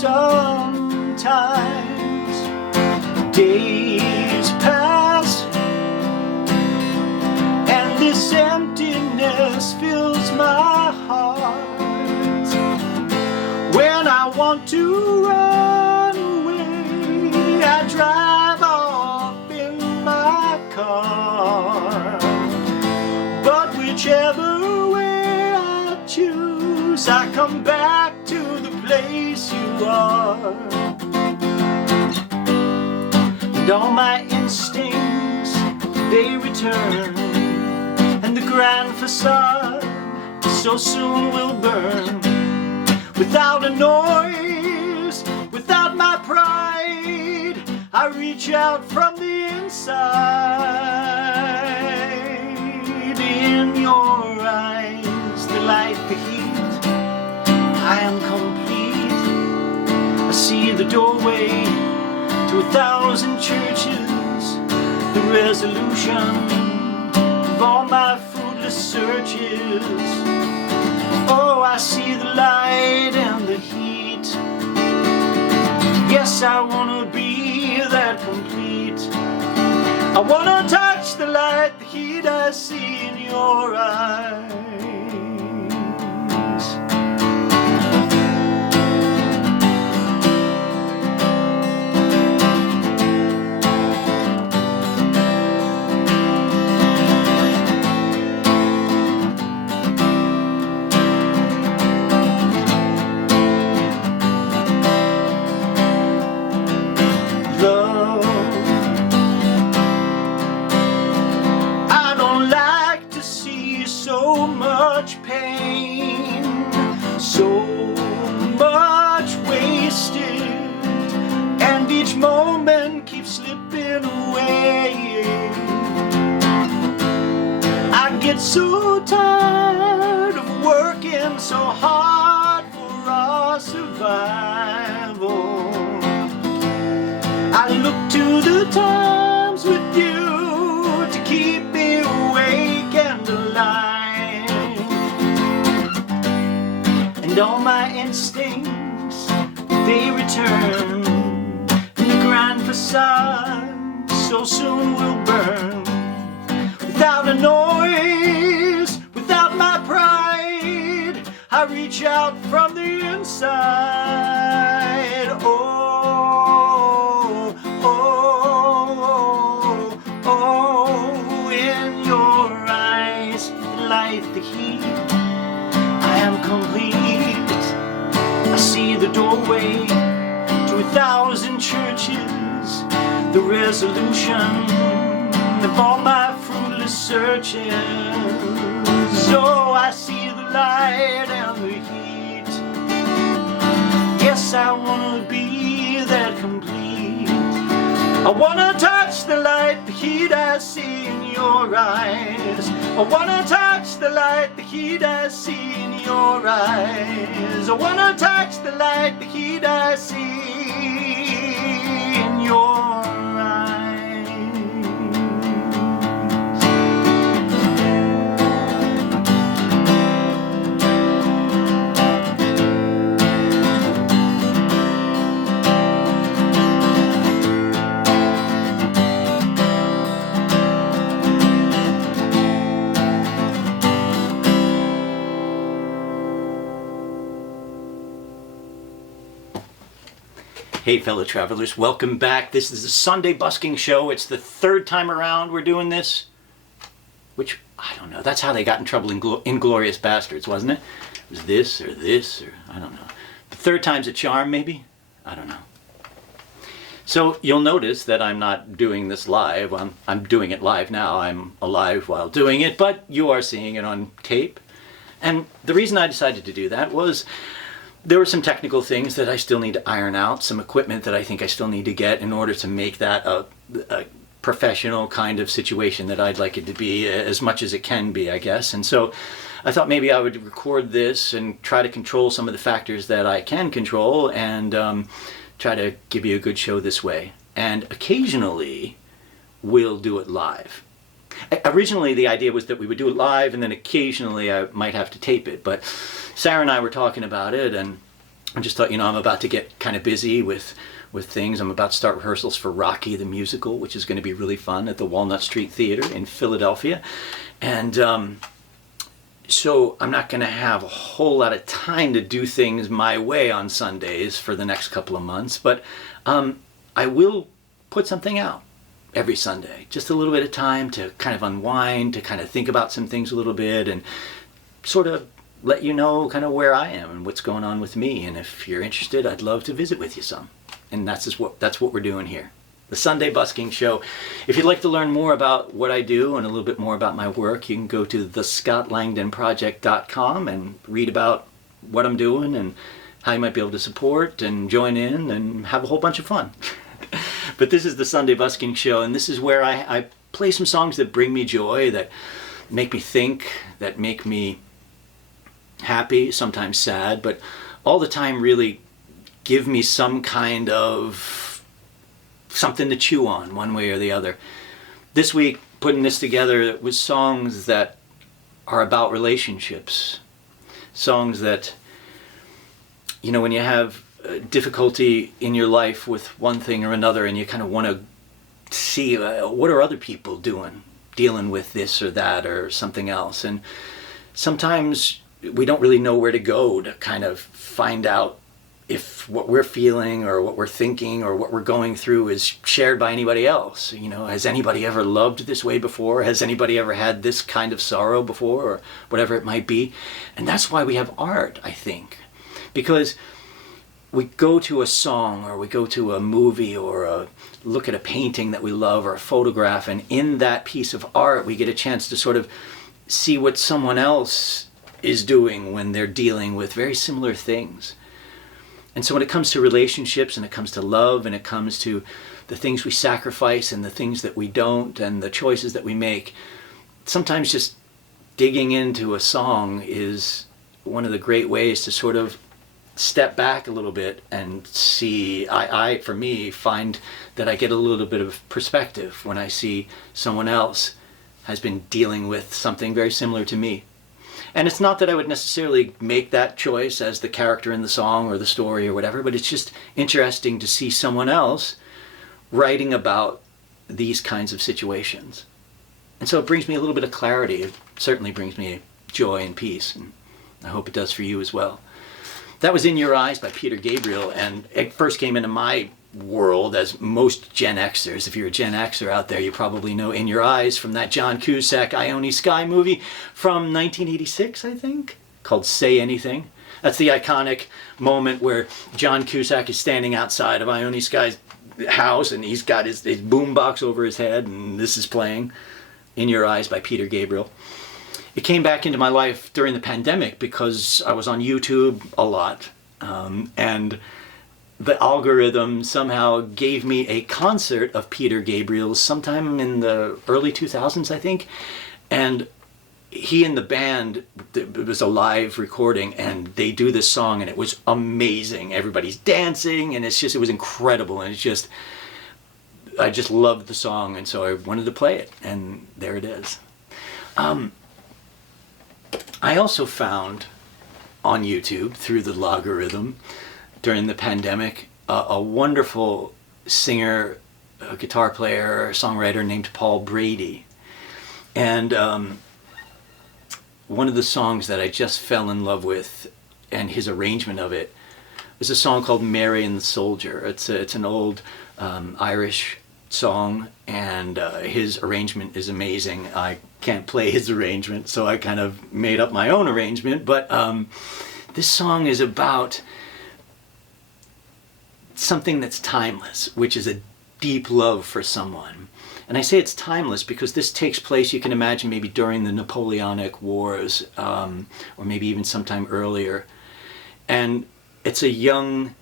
Sometimes days pass and this emptiness fills my heart. When I want to run away, I drive off in my car. But whichever way I choose, I come back to the place you are. And all my instincts, they return, and the grand facade so soon will burn. Without a noise, without my pride, I reach out from the inside. In your eyes, the light, the heat, I am complete. I see the doorway to 1,000 churches, the resolution of all my fruitless searches. Oh, I see the light and the heat. Yes, I wanna be that complete. I wanna touch the light, the heat I see in your eyes. Moment keeps slipping away. I get so tired of working so hard for our survival. I look to the times with you to keep me awake and alive. And all my instincts, they return. Grand facade so soon will burn. Without a noise, without my pride, I reach out from the inside. Oh, oh, oh, in your eyes, the light, the heat, I am complete. I see the doorway to 1,000 churches, the resolution of all my fruitless searches. Oh, I see the light and the heat. Yes, I wanna be that complete. I wanna touch the light, the heat I see in your eyes. I wanna touch the light, the heat I see in your eyes. I wanna touch the light, the heat I see in your eyes. Hey fellow travelers, welcome back. This is the Sunday Busking show. It's the third time around we're doing this. Which, I don't know, that's how they got in trouble in Inglourious Bastards, wasn't it? It was this, or I don't know. The third time's a charm, maybe? I don't know. So you'll notice that I'm not doing this live. I'm doing it live now. I'm alive while doing it, but you are seeing it on tape. And the reason I decided to do that was there were some technical things that I still need to iron out, some equipment that I think I still need to get in order to make that a professional kind of situation that I'd like it to be, as much as it can be, I guess. And so I thought maybe I would record this and try to control some of the factors that I can control and try to give you a good show this way. And occasionally we'll do it live. Originally the idea was that we would do it live and then occasionally I might have to tape it, but Sarah and I were talking about it, and I just thought, I'm about to get kind of busy with things. I'm about to start rehearsals for Rocky the Musical, which is going to be really fun at the Walnut Street Theater in Philadelphia. And so I'm not going to have a whole lot of time to do things my way on Sundays for the next couple of months, but I will put something out every Sunday. Just a little bit of time to kind of unwind, to kind of think about some things a little bit, and sort of let you know kind of where I am and what's going on with me. And if you're interested, I'd love to visit with you some. And that's what we're doing here. The Sunday Busking Show. If you'd like to learn more about what I do and a little bit more about my work, you can go to thescottlangdonproject.com and read about what I'm doing and how you might be able to support and join in and have a whole bunch of fun. But this is the Sunday Busking Show, and this is where I play some songs that bring me joy, that make me think, that make me happy, sometimes sad, but all the time really give me some kind of something to chew on one way or the other. This week, putting this together, it was songs that are about relationships. Songs that, when you have difficulty in your life with one thing or another and you kind of want to see what are other people dealing with this or that or something else. And sometimes we don't really know where to go to kind of find out if what we're feeling or what we're thinking or what we're going through is shared by anybody else. Has anybody ever loved this way before? Has anybody ever had this kind of sorrow before, or whatever it might be? And that's why we have art, I think. Because we go to a song or we go to a movie or look at a painting that we love or a photograph, and in that piece of art we get a chance to sort of see what someone else is doing when they're dealing with very similar things. And so when it comes to relationships and it comes to love and it comes to the things we sacrifice and the things that we don't and the choices that we make, sometimes just digging into a song is one of the great ways to sort of step back a little bit and see. I for me, find that I get a little bit of perspective when I see someone else has been dealing with something very similar to me. And it's not that I would necessarily make that choice as the character in the song or the story or whatever, but it's just interesting to see someone else writing about these kinds of situations. And so it brings me a little bit of clarity. It certainly brings me joy and peace, and I hope it does for you as well. That was In Your Eyes by Peter Gabriel, and it first came into my world as most Gen Xers. If you're a Gen Xer out there, you probably know In Your Eyes from that John Cusack Ione Sky movie from 1986, I think, called Say Anything. That's the iconic moment where John Cusack is standing outside of Ione Sky's house and he's got his boombox over his head and this is playing, In Your Eyes by Peter Gabriel. It came back into my life during the pandemic because I was on YouTube a lot, and the algorithm somehow gave me a concert of Peter Gabriel's sometime in the early 2000s, I think. And he and the band, it was a live recording, and they do this song, and it was amazing. Everybody's dancing, and it was incredible. And I just loved the song, and so I wanted to play it, and there it is. I also found on YouTube, through the logarithm, during the pandemic, a wonderful singer, a guitar player, songwriter named Paul Brady. And one of the songs that I just fell in love with, and his arrangement of it, was a song called Mary and the Soldier. It's an old Irish song, and his arrangement is amazing. I can't play his arrangement, so I kind of made up my own arrangement, but this song is about something that's timeless, which is a deep love for someone. And I say it's timeless because this takes place, you can imagine, maybe during the Napoleonic Wars, or maybe even sometime earlier. And it's a young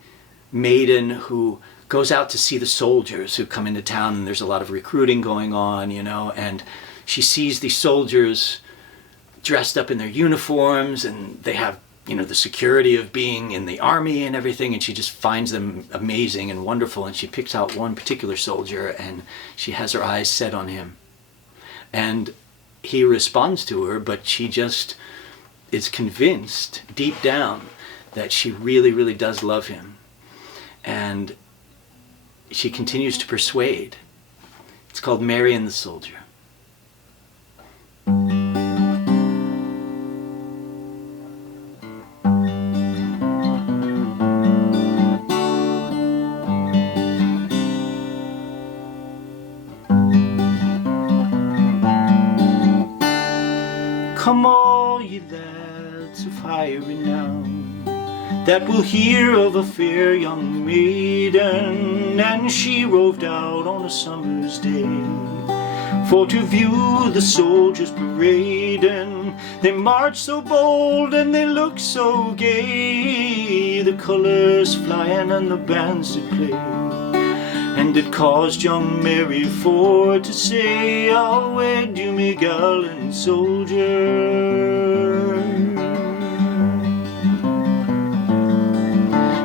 maiden who goes out to see the soldiers who come into town, and there's a lot of recruiting going on, and she sees these soldiers dressed up in their uniforms, and they have, the security of being in the army and everything, and she just finds them amazing and wonderful, and she picks out one particular soldier, and she has her eyes set on him. And he responds to her, but she just is convinced deep down that she really, really does love him. And she continues to persuade. It's called Mary and the Soldier. Come all ye lads of high renown, that will hear of a fair young maiden, and she roved out on a summer's day, for to view the soldiers parading. They march so bold and they look so gay, the colours flying and the bands did play. And it caused young Mary for to say, I'll wed you, me gallant soldier.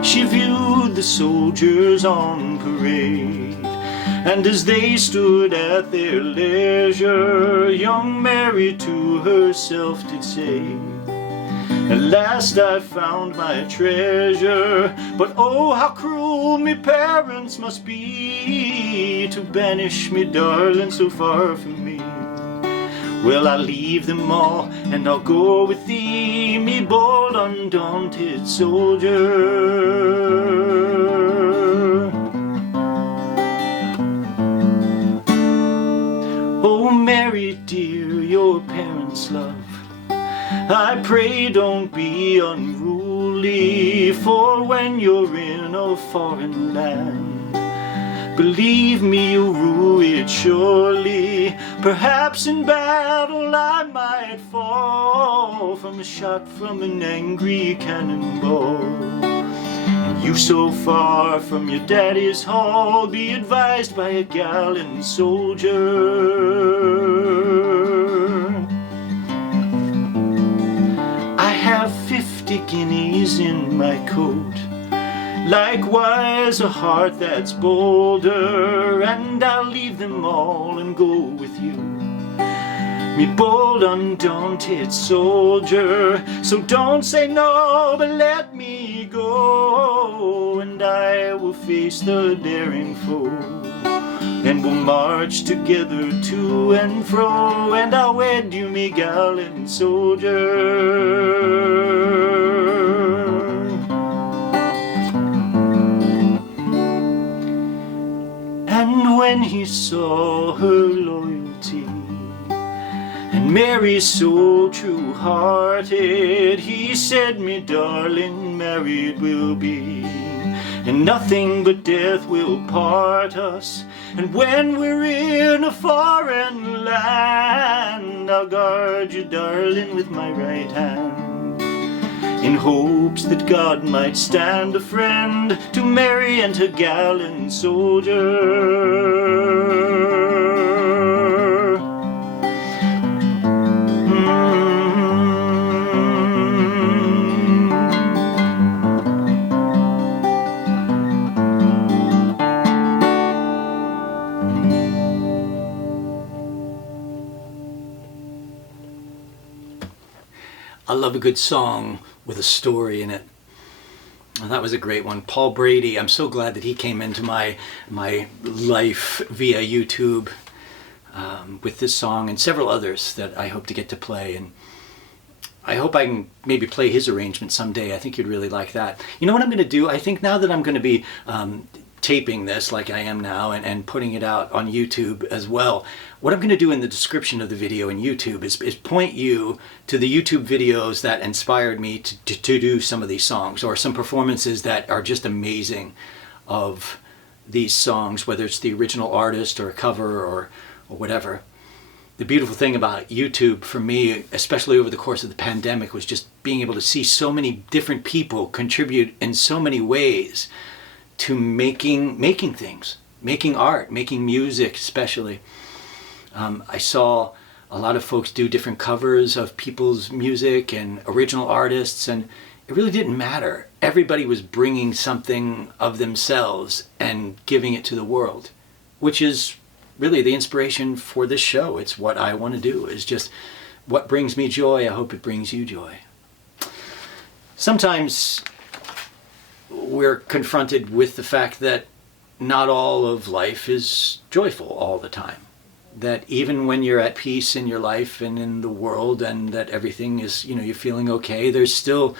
She viewed the soldiers on parade, and as they stood at their leisure, young Mary to herself did say, at last I found my treasure, but oh how cruel me parents must be, to banish me darling so far from me. Well, I'll leave them all and I'll go with thee, me bold undaunted soldier. Oh Mary dear, your parents' love, I pray don't be unruly, for when you're in a foreign land, believe me you'll rue it surely. Perhaps in battle I might fall from a shot from an angry cannonball, and you so far from your daddy's hall, be advised by a gallant soldier. I have 50 guineas in my coat, likewise a heart that's bolder, and I'll leave them all and go with you, me bold undaunted soldier. So don't say no, but let me go, and I will face the daring foe, and we'll march together to and fro, and I'll wed you, me gallant soldier. And when he saw her loyalty, and Mary so true-hearted, he said, me darling, married we'll be, and nothing but death will part us. And when we're in a foreign land, I'll guard you, darling, with my right hand, in hopes that God might stand a friend to Mary and her gallant soldier. I love a good song with a story in it. And that was a great one. Paul Brady, I'm so glad that he came into my life via YouTube with this song and several others that I hope to get to play. And I hope I can maybe play his arrangement someday. I think you'd really like that. You know what I'm going to do? I think now that I'm going to be taping this like I am now and putting it out on YouTube as well, what I'm going to do in the description of the video in YouTube is point you to the YouTube videos that inspired me to do some of these songs, or some performances that are just amazing of these songs, whether it's the original artist or a cover or whatever. The beautiful thing about YouTube for me, especially over the course of the pandemic, was just being able to see so many different people contribute in so many ways to making things, making art, making music especially. I saw a lot of folks do different covers of people's music and original artists, and it really didn't matter. Everybody was bringing something of themselves and giving it to the world, which is really the inspiration for this show. It's what I want to do. It's just what brings me joy. I hope it brings you joy. Sometimes we're confronted with the fact that not all of life is joyful all the time. That even when you're at peace in your life and in the world, and that everything is, you're feeling okay, there's still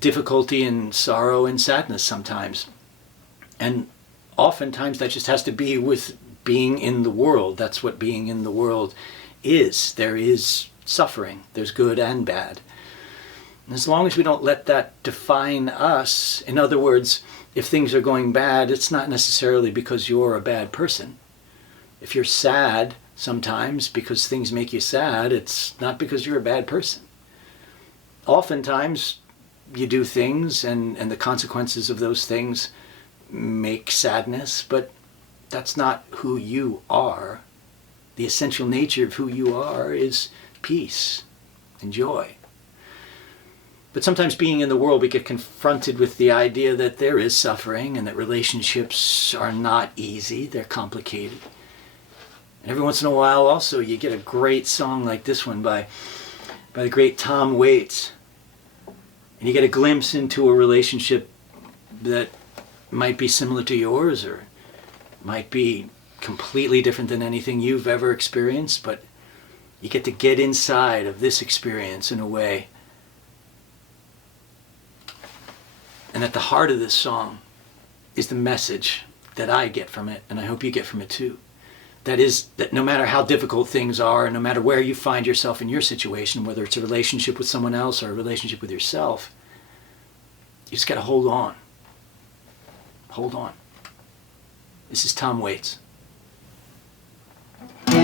difficulty and sorrow and sadness sometimes. And oftentimes that just has to be with being in the world. That's what being in the world is. There is suffering. There's good and bad. And as long as we don't let that define us, in other words, if things are going bad, it's not necessarily because you're a bad person. If you're sad sometimes because things make you sad, it's not because you're a bad person. Oftentimes you do things and the consequences of those things make sadness, but that's not who you are. The essential nature of who you are is peace and joy. But sometimes being in the world, we get confronted with the idea that there is suffering and that relationships are not easy, they're complicated. And every once in a while also you get a great song like this one by the great Tom Waits. And you get a glimpse into a relationship that might be similar to yours or might be completely different than anything you've ever experienced, but you get to get inside of this experience in a way. And at the heart of this song is the message that I get from it, and I hope you get from it too. That is, that no matter how difficult things are, and no matter where you find yourself in your situation, whether it's a relationship with someone else or a relationship with yourself, you just got to hold on. Hold on. This is Tom Waits. They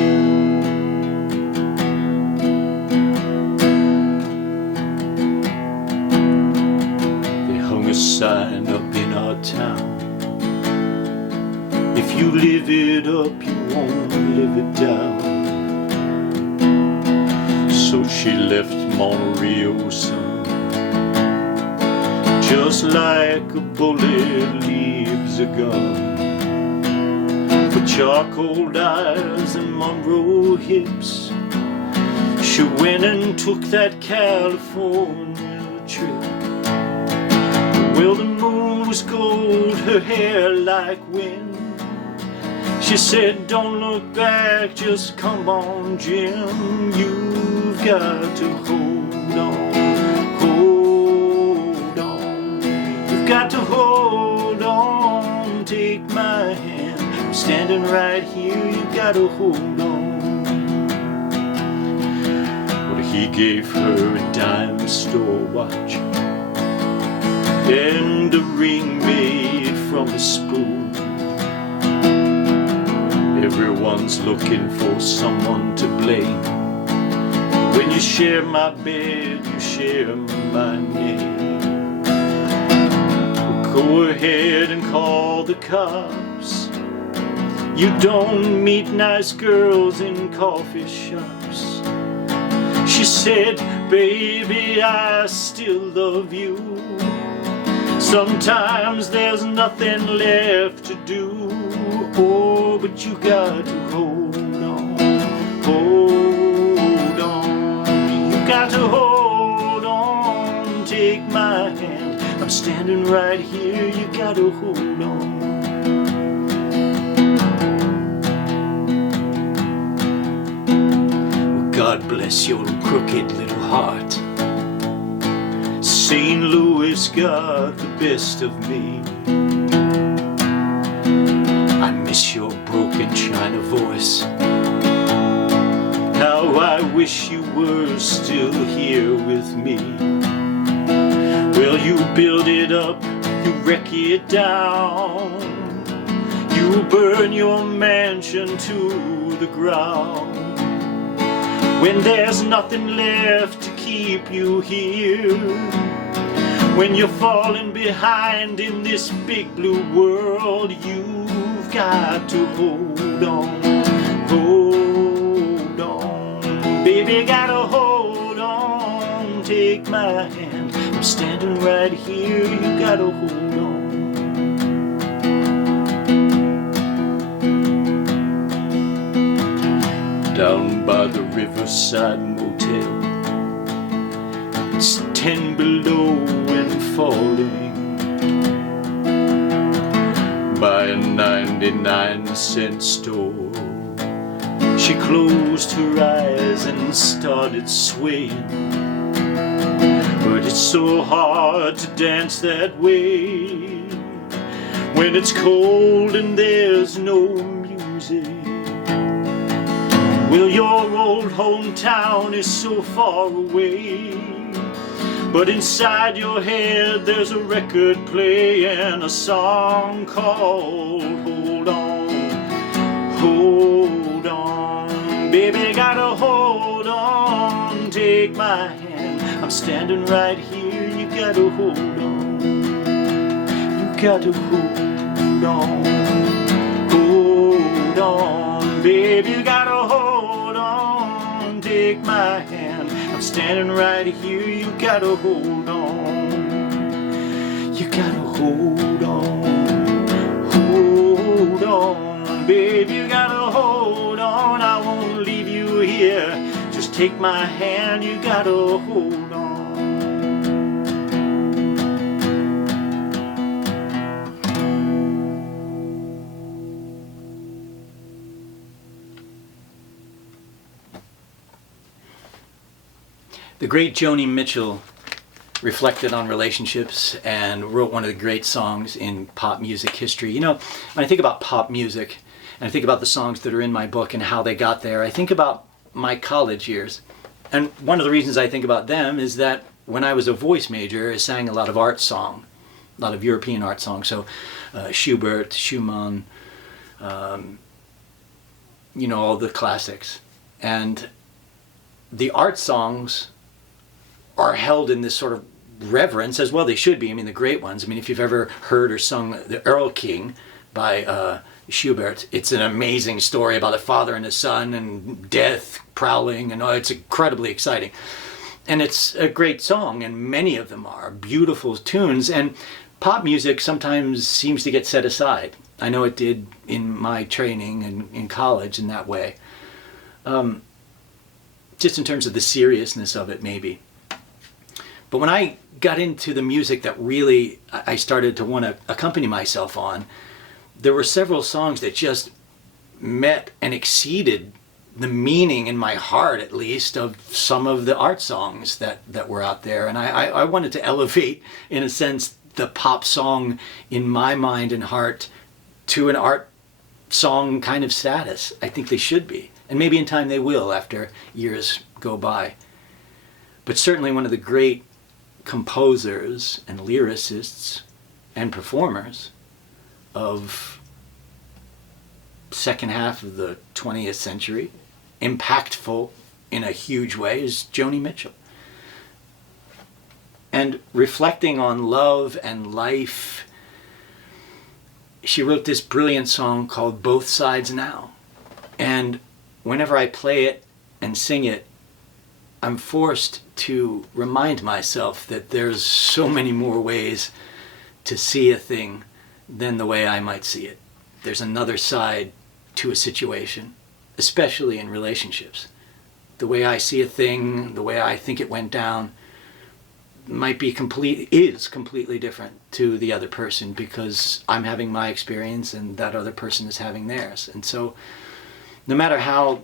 hung a sign up in our town. If you live it up, you won't live it down. So she left Monterey, son, just like a bullet leaves a gun. With charcoal eyes and Monroe hips, she went and took that California trip. Well, the moon was gold, her hair like wind. She said, don't look back, just come on, Jim. You've got to hold on, hold on. You've got to hold on, take my hand. I'm standing right here, you've got to hold on. Well, he gave her a dime store watch and a ring made from a spoon. Everyone's looking for someone to blame. When you share my bed, you share my name. Well, go ahead and call the cops. You don't meet nice girls in coffee shops. She said, baby, I still love you. Sometimes there's nothing left to do. Oh, but you got to hold on, hold on. You got to hold on, take my hand. I'm standing right here, you got to hold on. Well, God bless your crooked little heart. St. Louis got the best of me. I miss your broken China voice. How I wish you were still here with me. Well, you build it up, you wreck it down. You burn your mansion to the ground. When there's nothing left to keep you here, when you're falling behind in this big blue world, you've got to hold on, hold on. Baby, gotta hold on, take my hand. I'm standing right here, you gotta hold on. Down by the Riverside Motel, it's 10 below and falling. by a 99-cent store. She closed her eyes and started swaying, but it's so hard to dance that way when it's cold and there's no music. Well, your old hometown is so far away, but inside your head there's a record playing a song called Hold On, Hold On. Baby, gotta hold on, take my hand, I'm standing right here, you gotta hold on, you gotta hold on, hold on. Baby, you gotta hold on, take my hand, I'm standing right here, you gotta hold on, you gotta hold on, hold on. Baby, you gotta hold on, I won't leave you here, just take my hand, you gotta hold on. The great Joni Mitchell reflected on relationships and wrote one of the great songs in pop music history. You know, when I think about pop music, and I think about the songs that are in my book and how they got there, I think about my college years. And one of the reasons I think about them is that when I was a voice major, I sang a lot of art song, a lot of European art songs. So Schubert, Schumann, you know, all the classics. And the art songs are held in this sort of reverence, as well they should be. I mean, the great ones. I mean, if you've ever heard or sung The Earl King by Schubert, it's an amazing story about a father and a son and death prowling, and it's incredibly exciting. And it's a great song, and many of them are beautiful tunes, and pop music sometimes seems to get set aside. I know it did in my training and in college in that way. Just in terms of the seriousness of it, maybe. But when I got into the music that really I started to want to accompany myself on, there were several songs that just met and exceeded the meaning in my heart, at least, of some of the art songs that were out there. And I wanted to elevate, in a sense, the pop song in my mind and heart to an art song kind of status. I think they should be. And maybe in time they will after years go by. But certainly one of the great composers and lyricists and performers of second half of the 20th century, impactful in a huge way, is Joni Mitchell. And reflecting on love and life, she wrote this brilliant song called Both Sides Now. And whenever I play it and sing it, I'm forced to remind myself that there's so many more ways to see a thing than the way I might see it. There's another side to a situation, especially in relationships. The way I see a thing, the way I think it went down, is completely different to the other person, because I'm having my experience and that other person is having theirs. And so no matter how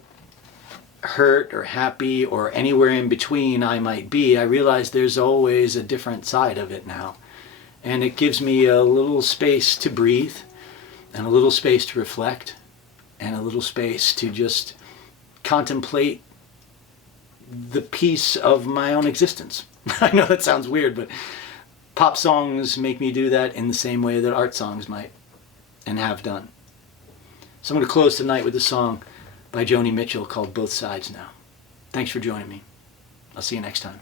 hurt or happy or anywhere in between I might be, I realize there's always a different side of it now. And it gives me a little space to breathe, and a little space to reflect, and a little space to just contemplate the peace of my own existence. I know that sounds weird, but pop songs make me do that in the same way that art songs might, and have done. So I'm going to close tonight with a song by Joni Mitchell called Both Sides Now. Thanks for joining me. I'll see you next time.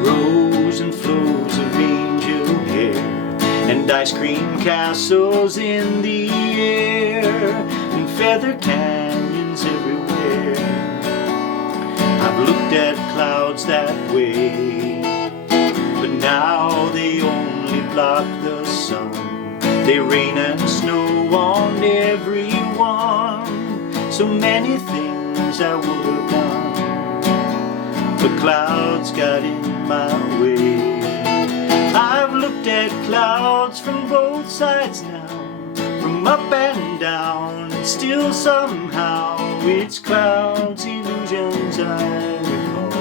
Rows and flows of angel hair and ice cream castles in the air and feather canyons everywhere. I've looked at clouds that way, but now they only block the sun. They rain and snow on everyone. So many things I would have done. but clouds got in my way. I've looked at clouds from both sides now, from up and down, and still somehow it's clouds' illusions I recall.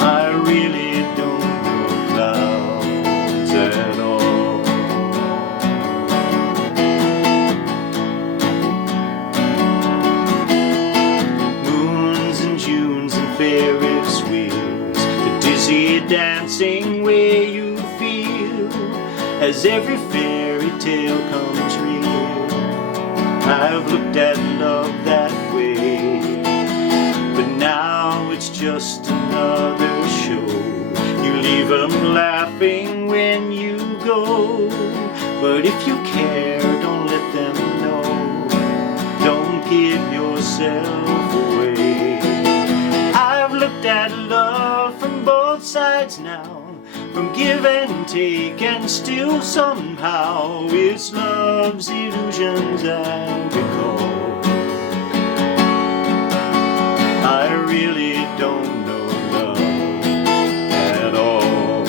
I really don't know clouds at all. Moons and Junes and Ferris wheels, the dizzy dancing way you feel as every fairy tale comes real. I've looked at love that way, but now it's just another show. You leave them laughing when you go, but if you care, don't let them know. Don't give yourself away. I've looked at love from both sides now, from give and take, and still somehow it's love's illusions I recall. I really don't know love at all.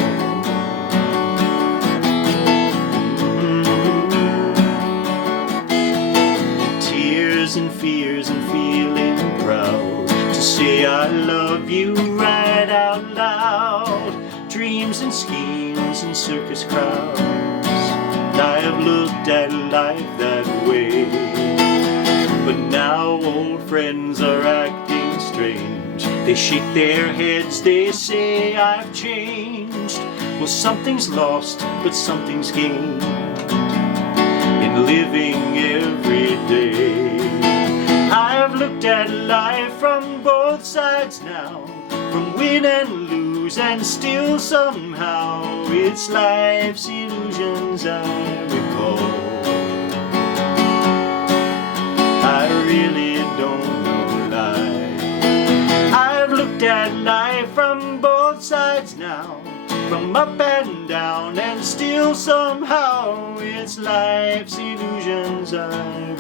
Tears and fears and feeling proud to say I love you right out loud. Dreams and schemes and circus crowds, I have looked at life that way. But now old friends are acting strange. They shake their heads, they say I've changed. Well, something's lost, but something's gained in living every day. I've looked at life from both sides now, from win and lose, and still somehow it's life's illusions I recall. I really don't know life. I've looked at life from both sides now, from up and down, and still somehow it's life's illusions I